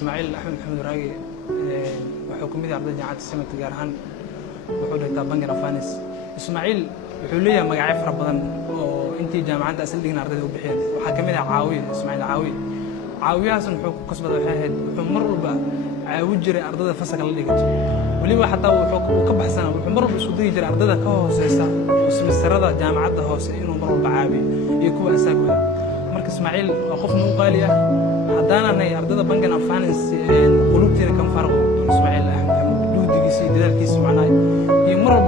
إسماعيل أحمد محمد راقي وحكومتي عبد الجامعة السمت جارهان وحولة بنجر فانس إسماعيل وحولية مجاعي فربنا وأنتي جامعة أسل دينا أرضي وبحين وحكمتي عاوي إسماعيل عاوي أصلا حكم قصبة وحيد وحمر بقى وجري أرضي فسق اللي جت وليه حتى وكبح سنة وحمر بسودي جري أرضي كهوس سيسا وسمستر جامعة هوس إنه مر بعابي يكون أساقه مركز إسماعيل وقف مقالية هدانا ني أرضي بنجر فانس قلوبتي كم فرق إسماعيل أحمد جودي كيسي دلالكيس معناه يمر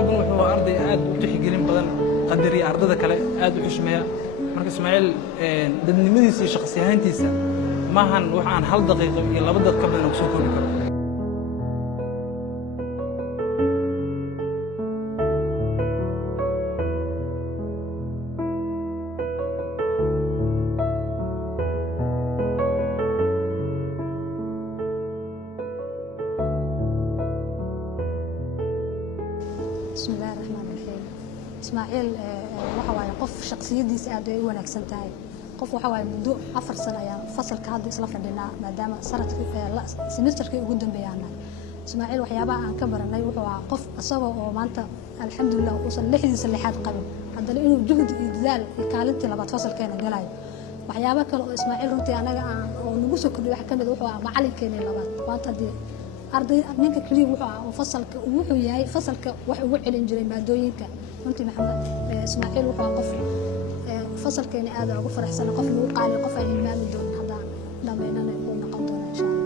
بنوح أرضي آد وتحي قليل بدن قدري أرضي كلا آد وحشمية مركز إسماعيل ددني مديسي شخصي هانتيسا ما هن وحان هل دقيقة يلا بدأ قبل أن نكسوكو لكم بسم الله الرحمن الرحيم إسماعيل وحواي قف شخصيتي سعادة ونكسن تاعي قف وحواي منذ 4 سنة يعني فصل كهذا إسلاف عندنا ما دام صارت لا سمستر كي قدام بيانا إسماعيل وحيابا عن كبر إنه وحوا قف أصابه ومانتا الحمد لله وصل لحد سلحات قبل هذا لأنه جهد إدلال كالنتي لبعض فصل كان جلاي وحيابا كانوا إسماعيل رنتي أنا ونقص كل واحد كان وحوا معلم كان لبعض وانتا دي أرضي أبنك كلي وفصل وحياي فصل وحول جري مادوينك أنت محمد إسماعيل وقف فصل كاني هذا وقف أحسن قف وقال قف المال دون هذا لما إننا نكون نقدر إن شاء الله.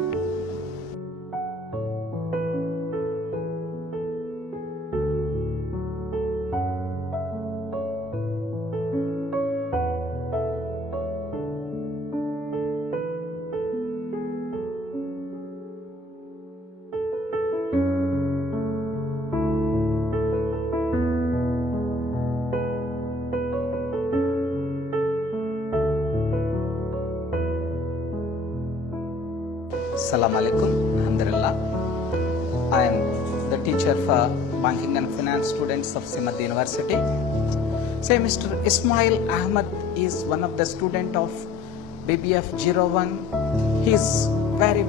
Assalamu alaikum, alhamdulillah. I am the teacher for banking and finance students of Simad University. Say Mr. Ismail Ahmad is one of the student of BBF 01. He is very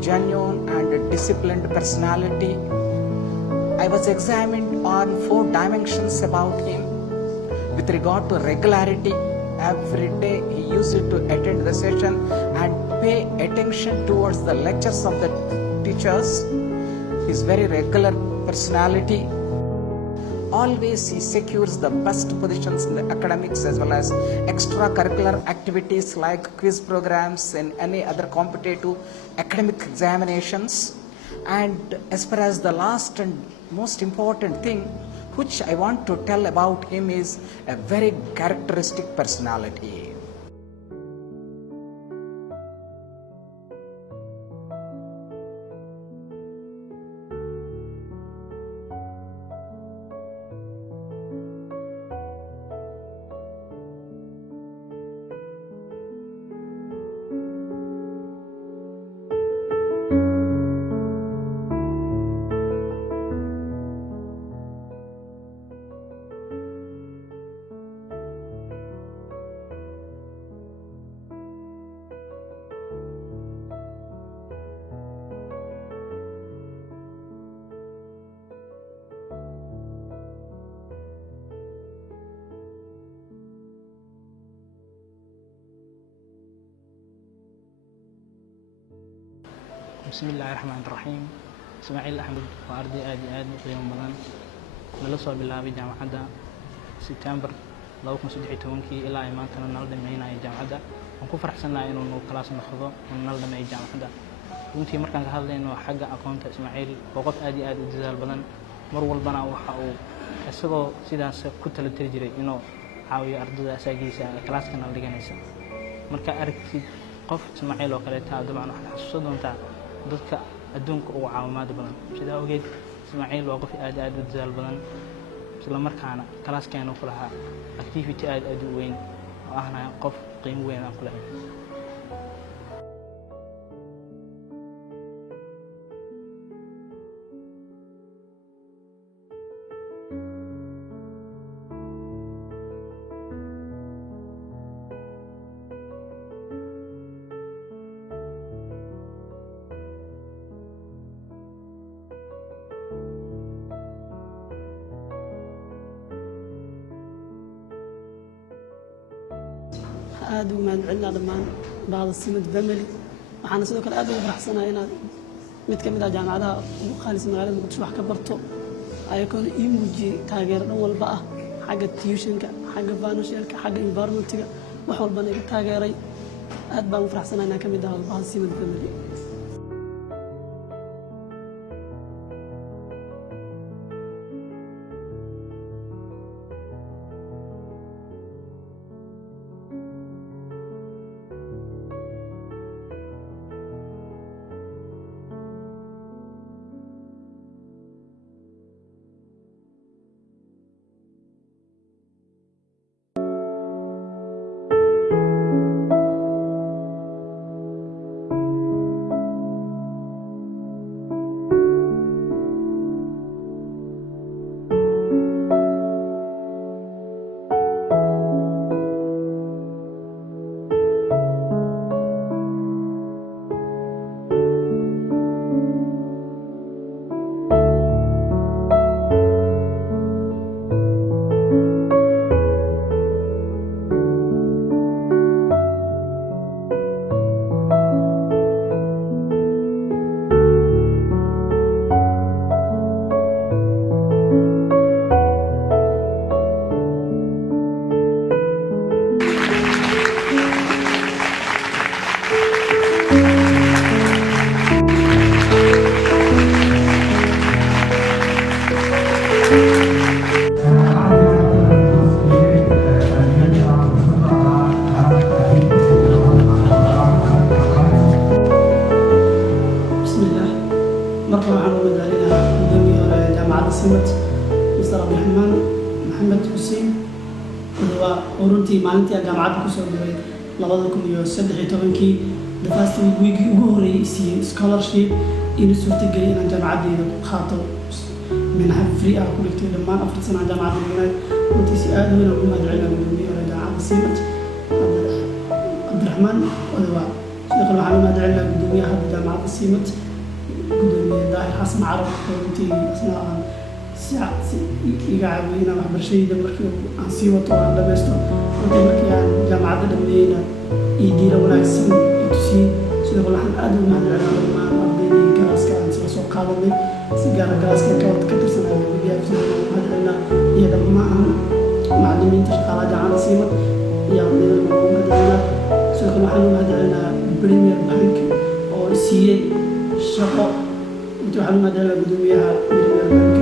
genuine and disciplined personality. I was examined on 4 dimensions about him with regard to regularity. Every day he used to attend the session and pay attention towards the lectures of the teachers. His very regular personality. Always he secures the best positions in the academics as well as extracurricular activities like quiz programs and any other competitive academic examinations. And as far as the last and most important thing which I want to tell about him is a very characteristic personality. بسم الله الرحمن الرحيم إسماعيل أحمد وأرضي آدي قيم بدن نلصق بالله بجامعة سبتمبر لو كنا 17 إلى إيمان كنا نلدم معنا الجامعة ونكون فرحنا إنه كلاس نخذه ونلدم معي الجامعة وأنتي مركز هذا إنه حق أكونت إسماعيل وقف آدي جزال بدن مرول بنا وحاو أسقو سيداس كتل التجري إنه حاوي أرضي أساقيسا كلاس كنا لقينيسا مركز أركتي قف إسماعيل وقالتها طبعا حسودهم تا dadka adduunka ugu caawimaad badan sida ogeed Ismaaciil waa qof aad u dadaal badan isla markaana kalaaskeena ku lahaa activity aad u weyn oo ahna qof qiimo weyn aan ku leeyahay aad ugu mahadcelinaa dhammaan bahda Simad Family waxaana sidoo kale aad ugu faraxsanahay inaad mid ka mid ah jaamacadaha ugu qaalisan magaalada Muqdisho wax ka barto ayagoona ii muujiyey taageero dhan walba ah xagga tuitionka xagga financialka xagga environmentiga wax walbana iga taageeray aad baan u faraxsanahay inaan ka mid ahay bahda Simad Family. maalintii jaamacadda ku soo galay 2013 the first week ugu horeysay scholarship in suurtagelay inaan jaamacaddeeda qaato minha free ah ku dhigtay dhammaan 4 sano jaamacadda Milan runtii si aad weyn ugu mahadcelinayo gudoomiyaha jaamacadda Simad Abdurrahman Odawa sidoo kale waxaan u mahadcelinayaa gudoomiyaha jaamacadda Simad gudoomiyaha Daahir Xasan Carab runtii asnaa iga caawiyay inaan waxbarashadayda markii aan sii wato aan dhammaysto runtii markii aan jaamacadda dhammeeyeyna ii diira wanaagsan i tusiyey sidoo kale waxaan aad ugu mahadcelinayaa dhammaan ardaydii galaaska aan sila soo qaadanay si gaara galaaska ka tirsanaya weligaa sidoo kale mahadcelinaa iyo dhammaan macallimiinta shaqaalaha jaamacadda Simad iyo ardayda ugu mahadcelinaa sidoo kale waxaan u mahadcelinayaa Premier Bank oo siiyey shaqo intii waxaan u mahadcelinayaa gudoomiyaha Premier Bank